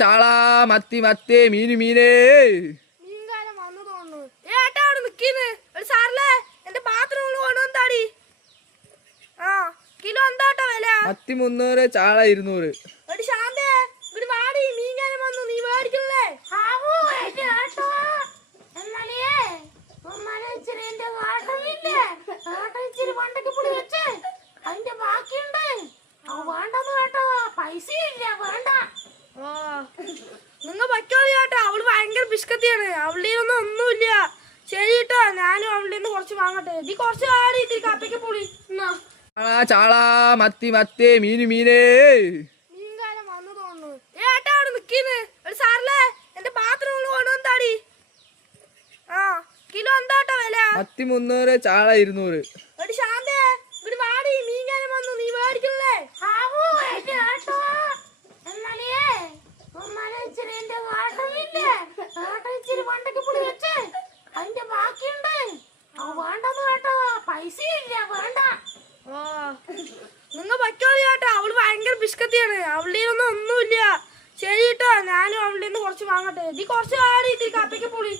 ചാള മത്തി മത്തി മീന് മീന് മീൻകാരൻ വന്നു തോന്നുന്നു. ഏട്ടാ അവിടെ നിക്കുന്നേ. ഒരു സാറിലെ എന്റെ പാത്രം കൊണ്ടുവന്നാടി. ആ കിലോ എന്താട്ടോ വില? മത്തി 300, ചാള 200. ഒരു ശാന്തേ ഇവിടെ വാടി, മീൻകാരൻ വന്നു, നീ മേടിക്കണല്ലേ? അതിന്റെ ബാക്കിയുണ്ട്, വേണ്ടെന്ന് കേട്ടോ, പൈസ ഇല്ല, വേണ്ട. നിങ്ങൾ പറ്റോളി ചേട്ടാ, അവള് ഭയങ്കര ബിസ്കത്തിയാണ്, അവളുടെ ഒന്നുമില്ല. ശരി കേട്ടോ, ഞാനും അവളുടെ നിന്ന് കുറച്ച് വാങ്ങട്ടെ. നീ കുറച്ച് ആടി ഇത്തിരി കപ്പയ്ക്ക് പൊളി. ചാള മത്തി മത്തി മീന് മീന് മീൻകാരൻ വന്നു തോന്നുന്നു. ഏട്ടാ അവിടെ നിക്കുന്നേ. ഒരു സാറിലെ എന്റെ പാത്രം കൊണ്ടുവന്നാടി. ആ കിലോ എന്താട്ടോ വില? മത്തി 300, ചാള 200. ഒരു ശാന്തേ ഇവിടെ വാടി, മീൻകാരൻ വന്നു, നീ മേടിക്കണല്ലേ? അതിന്റെ ബാക്കിയുണ്ട്, വേണ്ടെന്ന് കേട്ടോ, പൈസ ഇല്ല, വേണ്ട. നിങ്ങൾ പറ്റോളി ചേട്ടാ, അവള് ഭയങ്കര ബിസ്കത്തിയാണ്, അവളുടെ ഒന്നുമില്ല. ശരി കേട്ടോ, ഞാനും അവളുടെ നിന്ന് കുറച്ച് വാങ്ങട്ടെ. നീ കുറച്ച് ആടി ഇത്തിരി കപ്പയ്ക്ക് പൊളി.